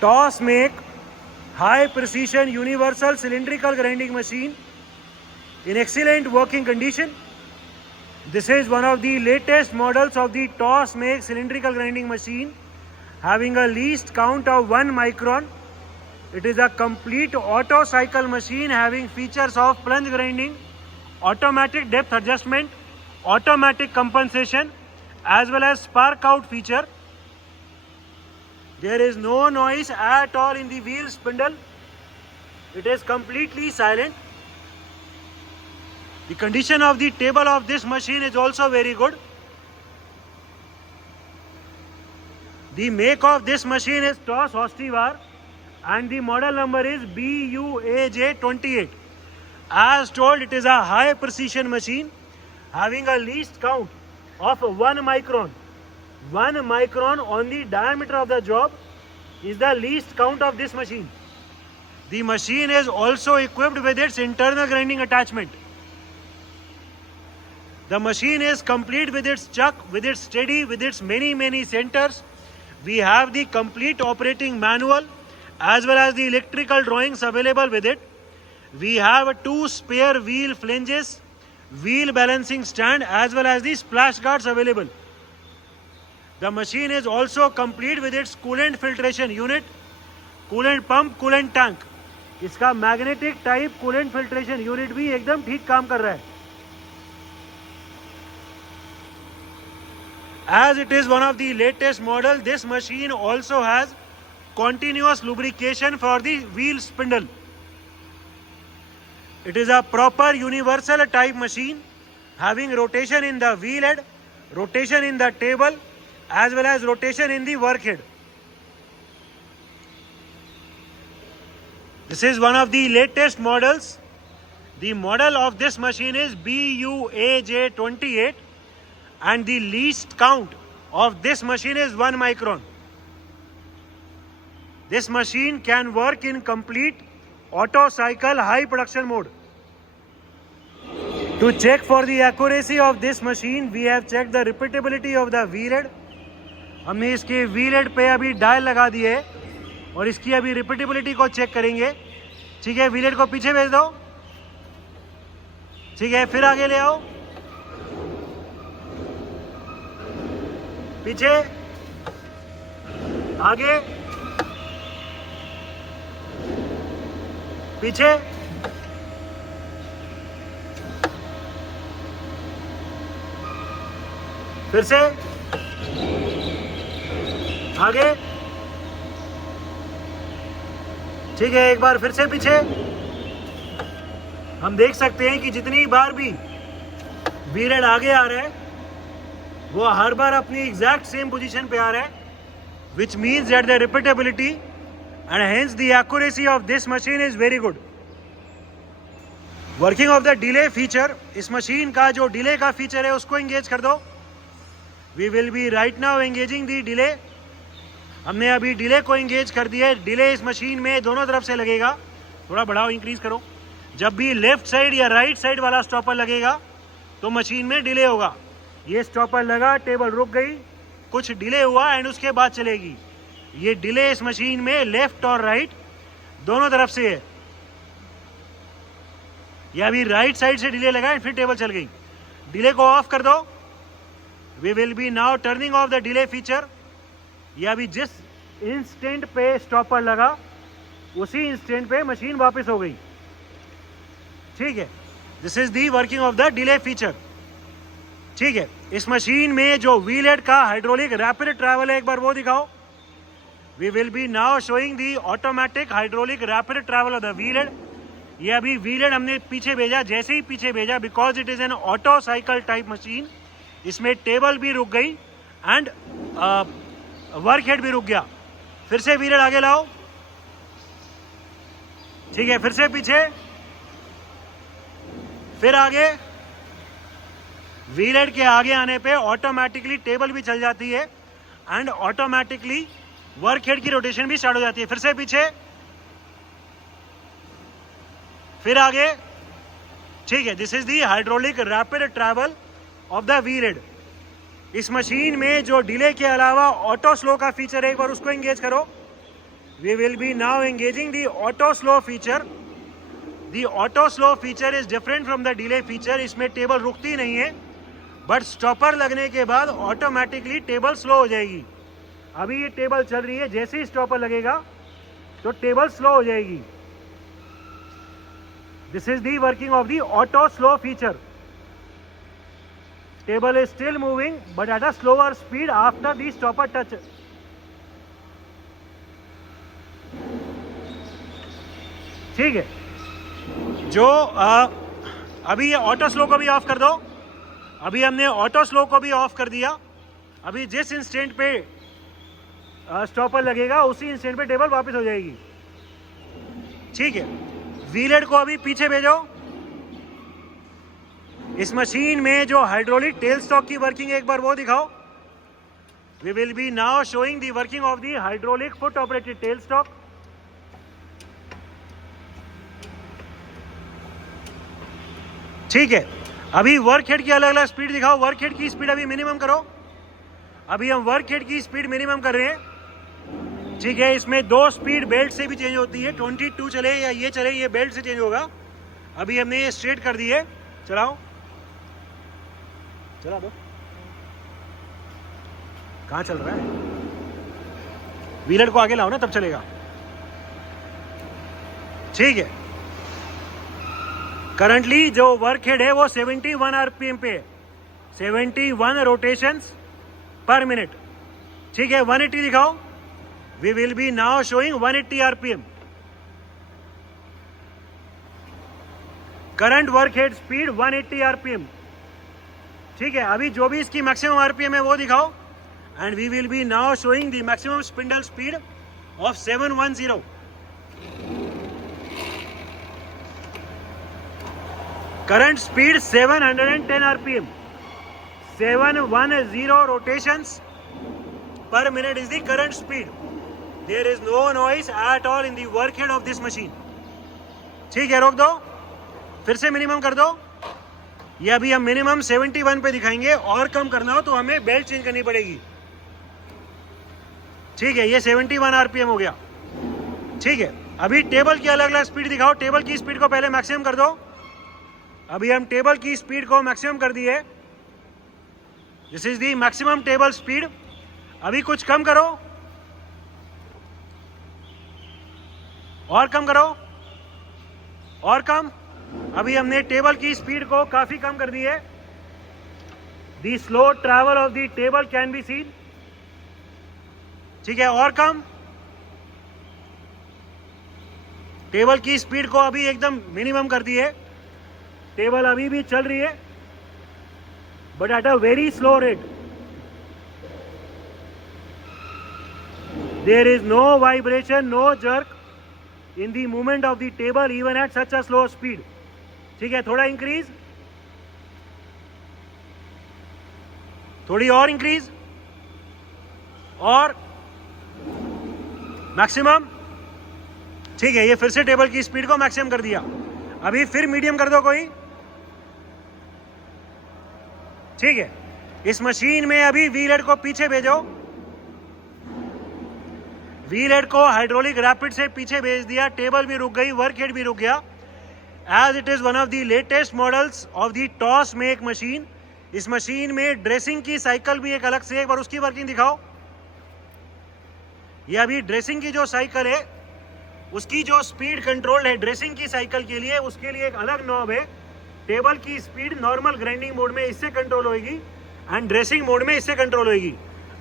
TOS make high precision universal cylindrical grinding machine in excellent working condition. This is one of the latest models of the TOS make cylindrical grinding machine, having a least count of 1 micron. It is a complete auto cycle machine having features of plunge grinding, automatic depth adjustment, automatic compensation, as well as spark out feature. There is no noise at all in the wheel spindle. It is completely silent. The condition of the table of this machine is also very good. The make of this machine is TOS Hostivar and the model number is BUAJ28. As told, it is a high precision machine having a least count of 1 micron. 1 micron on the diameter of the job is the least count of this machine. The machine is also equipped with its internal grinding attachment. The machine is complete with its chuck, with its steady, with its many centers. We have the complete operating manual as well as the electrical drawings available with it. We have 2 spare wheel flanges, wheel balancing stand as well as the splash guards available. The machine is also complete with its coolant filtration unit, coolant pump, coolant tank. इसका magnetic type coolant filtration unit भी एकदम ठीक काम कर रहा है. As it is one of the latest model, this machine also has continuous lubrication for the wheel spindle. It is a proper universal type machine having rotation in the wheel head, rotation in the table as well as rotation in the work head. This is one of the latest models. The model of this machine is BUAJ28 and the least count of this machine is 1 micron. This machine can work in complete auto cycle high production mode. To check for the accuracy of this machine, we have checked the repeatability of the wheel head. हमने इसके wheel head पे अभी dial लगा दिए और इसकी अभी repeatability को चेक करेंगे. ठीक है, wheel head को पीछे भेज दो. ठीक है, फिर आगे ले आओ. पीछे, आगे, पीछे, फिर से आगे. ठीक है, एक बार फिर से पीछे. हम देख सकते हैं कि जितनी बार भी व्हील हेड आगे आ रहा है वो हर बार अपनी एग्जैक्ट सेम पोजीशन पे आ रहा है, which means that the repeatability and hence the accuracy of this machine is very good. Working of the delay feature, इस मशीन का जो डिले का फीचर है उसको एंगेज कर दो. We will be right now engaging the delay. हमने अभी डिले को एंगेज कर दिया है. डिले इस मशीन में दोनों तरफ से लगेगा. थोड़ा बढ़ाओ, इंक्रीज करो. जब भी लेफ्ट साइड या राइट साइड वाला स्टॉपर लगेगा तो मशीन में डिले होगा. ये स्टॉपर लगा, टेबल रुक गई, कुछ डिले हुआ एंड उसके बाद चलेगी. ये डिले इस मशीन में लेफ्ट और राइट दोनों तरफ से है. ये अभी राइट साइड से डिले लगा एंड फिर टेबल चल गई. डिले को ऑफ कर दो. We will be now turning off the delay feature. ये अभी जिस इंस्टेंट पे स्टॉपर लगा उसी इंस्टेंट पे मशीन वापस हो गई. ठीक है, this is the working of the delay feature. ठीक है, इस मशीन में जो व्हील हेड का हाइड्रोलिक रैपिड ट्रैवल है, एक बार वो दिखाओ. We will be now showing the automatic hydraulic rapid travel of the wheel head. ये अभी व्हील हेड हमने पीछे भेजा, जैसे ही पीछे भेजा, because it is an auto cycle type machine, इसमें टेबल भी रुक गई एंड वर्क हेड भी रुक गया. फिर से व्हील हेड आगे लाओ. ठीक है, फिर से पीछे, फिर आगे. व्हील हेड के आगे आने पे ऑटोमेटिकली टेबल भी चल जाती है एंड ऑटोमेटिकली वर्क हेड की रोटेशन भी स्टार्ट हो जाती है. फिर से पीछे, फिर आगे. ठीक है, this is the hydraulic rapid travel of the wheel head. इस मशीन में जो डिले के अलावा ऑटो स्लो का फीचर है, एक बार उसको एंगेज करो. we will be now engaging the auto slow feature. The auto slow feature is different from the delay feature. इसमें टेबल रुकती नहीं है, बट स्टॉपर लगने के बाद ऑटोमेटिकली टेबल स्लो हो जाएगी. अभी ये टेबल चल रही है, जैसे ही स्टॉपर लगेगा तो टेबल स्लो हो जाएगी. This is the working of the auto slow feature. Table is still moving but at a slower speed after the stopper touch. ठीक है. जो अभी ये ऑटो स्लो को भी ऑफ कर दो. अभी हमने ऑटो स्लो को भी ऑफ कर दिया. अभी जिस इंस्टेंट पे स्टॉपर लगेगा उसी इंस्टेंट पे टेबल वापस हो जाएगी. ठीक है. व्हीलेट को अभी पीछे भेजो. इस मशीन में जो हाइड्रोलिक टेल स्टॉक की वर्किंग है एक बार वो दिखाओ. We will be now showing the working of the hydraulic foot operated tail stock. ठीक है. अभी वर्क हेड की अलग अलग स्पीड दिखाओ. वर्क हेड की स्पीड अभी मिनिमम करो. अभी हम वर्क हेड की स्पीड मिनिमम कर रहे हैं. ठीक है. इसमें दो स्पीड बेल्ट से भी चेंज होती है. 22 चले या ये चले, ये बेल्ट से चेंज होगा. अभी हमने ये स्ट्रेट कर दी है. चलाओ, चला दो. कहाँ चल रहा है? व्हीलर को आगे लाओ ना, तब चलेगा. ठीक है. करंटली जो वर्क हेड है वो 71 आरपीएम पे है. 71 रोटेशंस पर मिनट. ठीक है. 180 दिखाओ. We will be now showing 180 RPM. Current work head speed 180 RPM. ठीक है. अभी जो भी इसकी मैक्सिमम आरपीएम है वो दिखाओ. And we will be now showing the maximum spindle speed of 710. Current speed 710 RPM. 710 rotations per minute is the current speed. There is no noise at all in the work head of this machine. ठीक है. रोक दो. फिर से minimum कर दो. ये अभी हम मिनिमम 71 पे दिखाएंगे. और कम करना हो तो हमें बेल्ट चेंज करनी पड़ेगी. ठीक है. ये 71 आरपीएम हो गया. ठीक है. अभी टेबल की अलग अलग स्पीड दिखाओ. टेबल की स्पीड को पहले मैक्सिमम कर दो. अभी हम टेबल की स्पीड को मैक्सिमम कर दिए. This is the maximum table speed. अभी कुछ कम करो. और कम करो. और कम. अभी हमने टेबल की स्पीड को काफी कम कर दी है. The slow travel of the table can be seen. ठीक है. और कम. टेबल की स्पीड को अभी एकदम मिनिमम कर दी है. टेबल अभी भी चल रही है but at a very slow rate. There is no vibration, no jerk in the movement of the table even at such a slow speed. ठीक है. थोड़ा इंक्रीज. थोड़ी और इंक्रीज. और मैक्सिमम. ठीक है. ये फिर से टेबल की स्पीड को मैक्सिमम कर दिया. अभी फिर मीडियम कर दो कोई. ठीक है. इस मशीन में अभी व्हील को पीछे भेजो. व्हील को हाइड्रोलिक रैपिड से पीछे भेज दिया. टेबल भी रुक गई, वर्क हेड भी रुक गया. As it is one of the latest models of the TOS make machine. इस मशीन में ड्रेसिंग की साइकिल भी एक अलग से. एक बार उसकी वर्किंग दिखाओ. ये अभी ड्रेसिंग की जो साइकिल है उसकी जो स्पीड कंट्रोल है ड्रेसिंग की साइकिल के लिए, उसके लिए एक अलग नॉब है. टेबल की स्पीड नॉर्मल ग्राइंडिंग मोड में इससे कंट्रोल होगी एंड ड्रेसिंग मोड में इससे कंट्रोल होगी.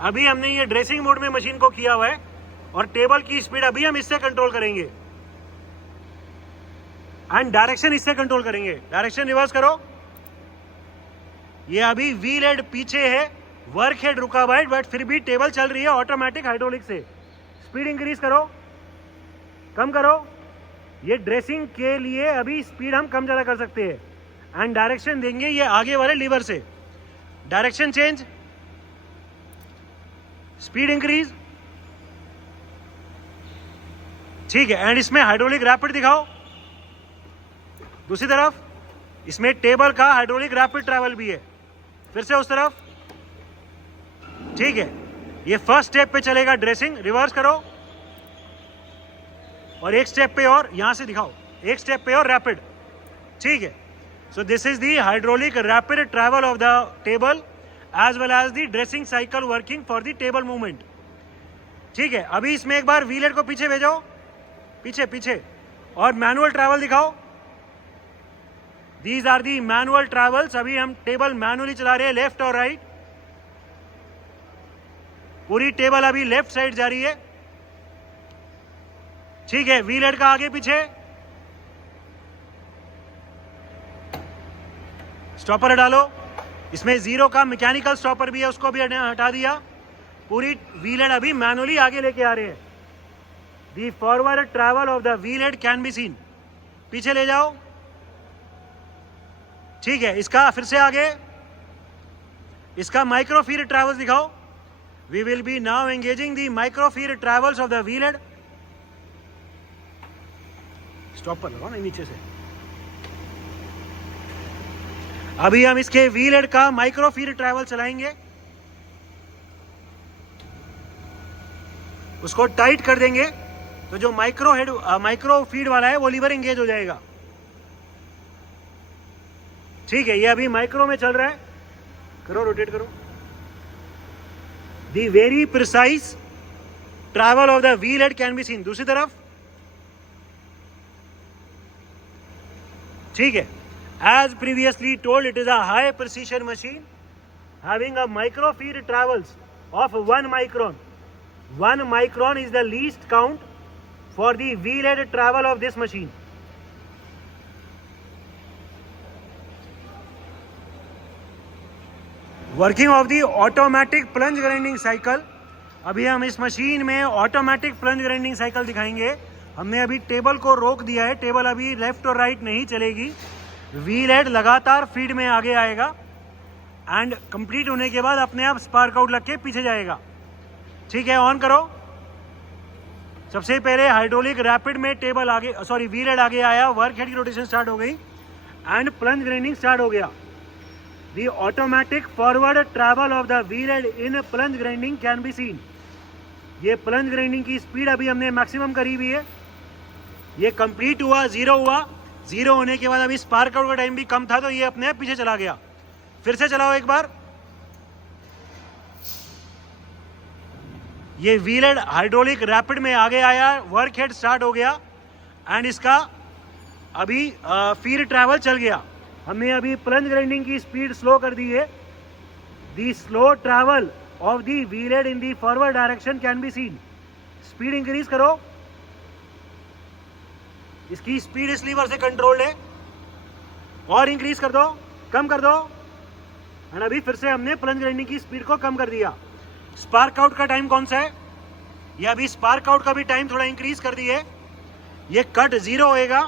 अभी हमने ये ड्रेसिंग मोड में मशीन को किया हुआ है और टेबल की स्पीड अभी हम इससे कंट्रोल करेंगे एंड डायरेक्शन इससे कंट्रोल करेंगे. डायरेक्शन रिवर्स करो. ये अभी व्हील हेड पीछे है, वर्क हेड रुका हुआ है, बट फिर भी टेबल चल रही है ऑटोमेटिक हाइड्रोलिक से. स्पीड इंक्रीज करो, कम करो. ये ड्रेसिंग के लिए अभी स्पीड हम कम ज़्यादा कर सकते हैं एंड डायरेक्शन देंगे ये आगे वाले लीवर से. Direction change, speed increase. ठीक है. एंड इसमें हाइड्रोलिक रैपिड दिखाओ. दूसरी तरफ इसमें टेबल का हाइड्रोलिक रैपिड ट्रैवल भी है. फिर से उस तरफ. ठीक है. ये फर्स्ट स्टेप पे चलेगा ड्रेसिंग. रिवर्स करो. और एक स्टेप पे और, यहाँ से दिखाओ, एक स्टेप पे और रैपिड, ठीक है। So this is the hydraulic rapid travel of the table as well as the dressing cycle working for the table movement, ठीक है। अभी इसमें एक बार व्हील हेड को पीछे भेजो, पीछे पीछे, और मैनुअल ट्रैवल दिखाओ। These are the manual travels. अभी हम टेबल मैनुअली चला रहे हैं, लेफ्ट और राइट। पूरी टेबल अभी लेफ्ट साइड जा रही है, ठीक है। व्हील हेड का आगे पीछे, स्टॉपर डालो। इसमें जीरो का मैकेनिकल स्टॉपर भी है, उसको भी हटा दिया। पूरी व्हील हेड अभी मैनुअली आगे लेके आ रहे हैं। The forward travel of the wheel head can be seen. पीछे ले जाओ, ठीक है। इसका फिर से आगे, इसका माइक्रो फीड ट्रैवल्स दिखाओ। We will be now engaging the micro feed travels of the wheel head. Stopper लगाओ ना नीचे से। अभी हम इसके व्हील हेड का माइक्रो फीड ट्रैवल चलाएंगे, उसको टाइट कर देंगे तो जो माइक्रो फीड वाला है वो लीवर एंगेज हो जाएगा, ठीक है। ये अभी माइक्रो में चल रहा है, करो रोटेट करो। दी very precise travel of the wheel head can be scene. दूसरी तरफ, ठीक है। As previously told, it is a high precision machine having a micro feed travels of 1 micron. 1 micron is the least count for the wheel head travel of this machine. Working of the automatic plunge grinding cycle. अभी हम इस machine में automatic plunge grinding cycle दिखाएंगे। हमने अभी table को रोक दिया है, टेबल अभी लेफ्ट और राइट नहीं चलेगी। व्हील हेड लगातार फीड में आगे आएगा एंड कंप्लीट होने के बाद अपने आप स्पार्क आउट लग के पीछे जाएगा, ठीक है। ऑन करो। सबसे पहले हाइड्रोलिक रैपिड में टेबल आगे, सॉरी व्हील हेड आगे आया, वर्क हेड की रोटेशन स्टार्ट हो गई एंड प्लंज ग्राइंडिंग स्टार्ट हो गया। The automatic forward travel of the wheel head in plunge grinding can be scene. ये प्लंज ग्राइंडिंग की स्पीड अभी हमने मैक्सिमम करी हुई है। ये कंप्लीट हुआ, जीरो हुआ। जीरो होने के बाद अभी स्पार्क आउट का टाइम भी कम था तो ये अपने आप पीछे चला गया। फिर से चलाओ एक बार। ये व्हील हेड हाइड्रोलिक रैपिड में आगे आया, वर्क हेड स्टार्ट हो गया एंड इसका अभी फीड ट्रैवल चल गया। हमने अभी प्लंज ग्राइंडिंग की स्पीड स्लो कर दी है। The slow travel of the wheel head in the forward direction can be seen. Speed increase करो। इसकी स्पीड इस लीवर से कंट्रोल्ड है, और इंक्रीज कर दो, कम कर दो। एंड अभी फिर से हमने प्लंज ग्राइंडिंग की स्पीड को कम कर दिया। स्पार्क आउट का टाइम कौन सा है? ये अभी स्पार्क आउट का भी टाइम थोड़ा इंक्रीज कर दिए। ये कट जीरो होएगा।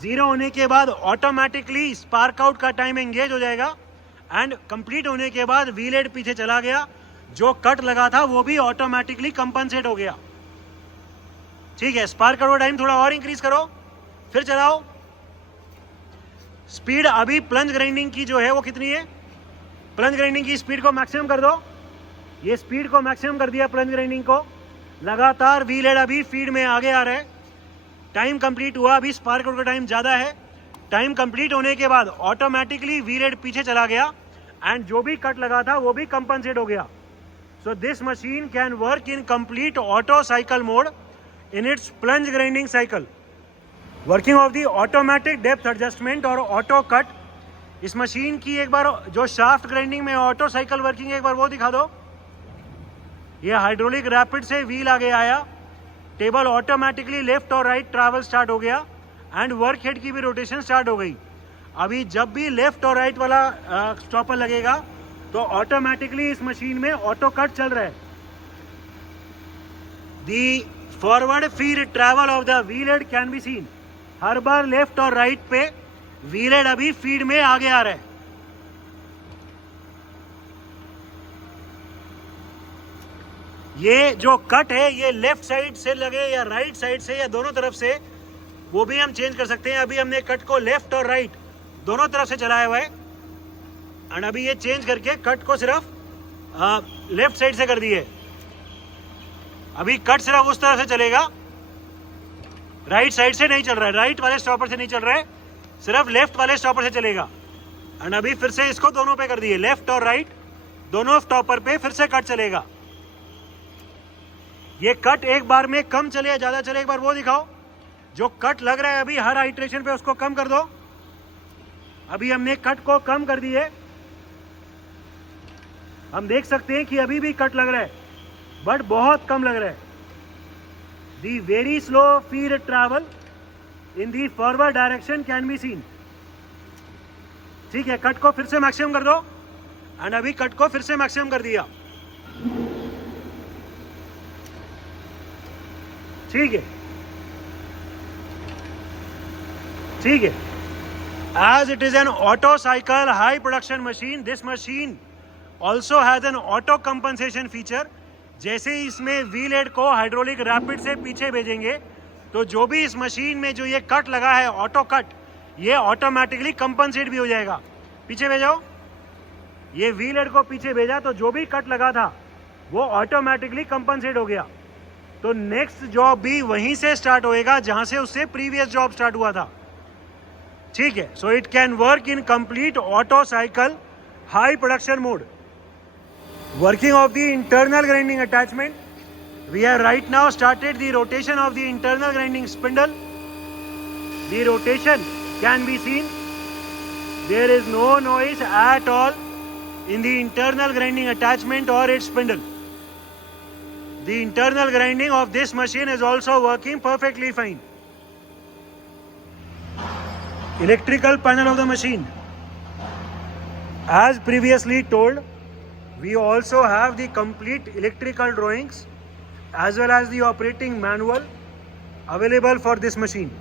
जीरो होने के बाद ऑटोमेटिकली स्पार्क आउट का टाइम एंगेज हो जाएगा एंड कंप्लीट होने के बाद व्हील हेड पीछे चला गया। जो कट लगा था वो भी ऑटोमेटिकली कंपनसेट हो गया, ठीक है। स्पार्क आउट का टाइम थोड़ा और इंक्रीज करो, फिर चलाओ। स्पीड अभी प्लंज ग्राइंडिंग की जो है वो कितनी है? प्लंज ग्राइंडिंग की स्पीड को मैक्सिमम कर दो। ये स्पीड को मैक्सिमम कर दिया प्लंज ग्राइंडिंग को। लगातार व्हील हेड अभी फीड में आगे आ रहा है। टाइम कंप्लीट हुआ, अभी स्पार्क आउट का टाइम ज़्यादा है। टाइम कंप्लीट होने के बाद ऑटोमेटिकली व्हील हेड पीछे चला गया एंड जो भी कट लगा था वो भी कंपनसेट हो गया। So this machine can work in complete auto cycle mode in its plunge grinding cycle. Working of the automatic depth adjustment और auto cut. इस मशीन की एक बार जो शाफ्ट ग्राइंडिंग में ऑटो साइकिल वर्किंग है एक बार वो दिखा दो। ये हाइड्रोलिक रैपिड से व्हील आगे आया, टेबल ऑटोमेटिकली लेफ्ट और राइट ट्रैवल स्टार्ट हो गया एंड वर्क हेड की भी रोटेशन स्टार्ट हो गई। अभी जब भी लेफ्ट और राइट वाला स्टॉपर लगेगा तो ऑटोमेटिकली इस मशीन में ऑटो कट चल रहा है। The forward feed travel of the wheel head can be seen. हर बार लेफ्ट और राइट पे व्हील हेड अभी फीड में आगे आ रहा है। ये जो कट है ये लेफ्ट साइड से लगे या राइट साइड से या दोनों तरफ से, वो भी हम चेंज कर सकते हैं। अभी हमने कट को लेफ्ट और राइट दोनों तरफ से चलाया हुआ है एंड अभी ये चेंज करके कट को सिर्फ लेफ्ट साइड से कर दिए। अभी कट सिर्फ उस तरफ से चलेगा, राइट साइड से नहीं चल रहा है, राइट वाले स्टॉपर से नहीं चल रहा है, सिर्फ लेफ्ट वाले स्टॉपर से चलेगा। एंड अभी फिर से इसको दोनों पे कर दिए, लेफ्ट और राइट दोनों स्टॉपर पे फिर से कट चलेगा। ये कट एक बार में कम चले या ज्यादा चले, एक बार वो दिखाओ। जो कट लग रहा है अभी हर आइट्रेशन पे उसको कम कर दो। अभी हमने कट को कम कर दिए, हम देख सकते हैं कि अभी भी कट लग रहा है बट बहुत कम लग रहा है। दी very slow feed travel in the forward direction can be seen. ठीक है, कट को फिर से मैक्सिमम कर दो एंड अभी कट को फिर से मैक्सिमम कर दिया। ठीक है, ठीक है। As it is an auto cycle high production machine, this machine also has an auto compensation feature। जैसे ही इसमें व्हील हेड को हाइड्रोलिक रैपिड से पीछे भेजेंगे तो जो भी इस मशीन में जो ये कट लगा है ऑटो कट, ये ऑटोमेटिकली कंपनसेट भी हो जाएगा। पीछे भेजाओ, ये व्हील हेड को पीछे भेजा तो जो भी कट लगा था वो ऑटोमेटिकली कंपनसेट हो गया। तो नेक्स्ट जॉब भी वहीं से स्टार्ट होएगा जहां से उससे प्रीवियस जॉब स्टार्ट हुआ था। ठीक है, so it can work in complete auto cycle high production mode. Working of the internal grinding attachment, we have right now started the rotation of the internal grinding spindle. The rotation can be seen, there is no noise at all in the internal grinding attachment or its spindle. The internal grinding of this machine is also working perfectly fine. Electrical panel of the machine. As previously told, we also have the complete electrical drawings as well as the operating manual available for this machine.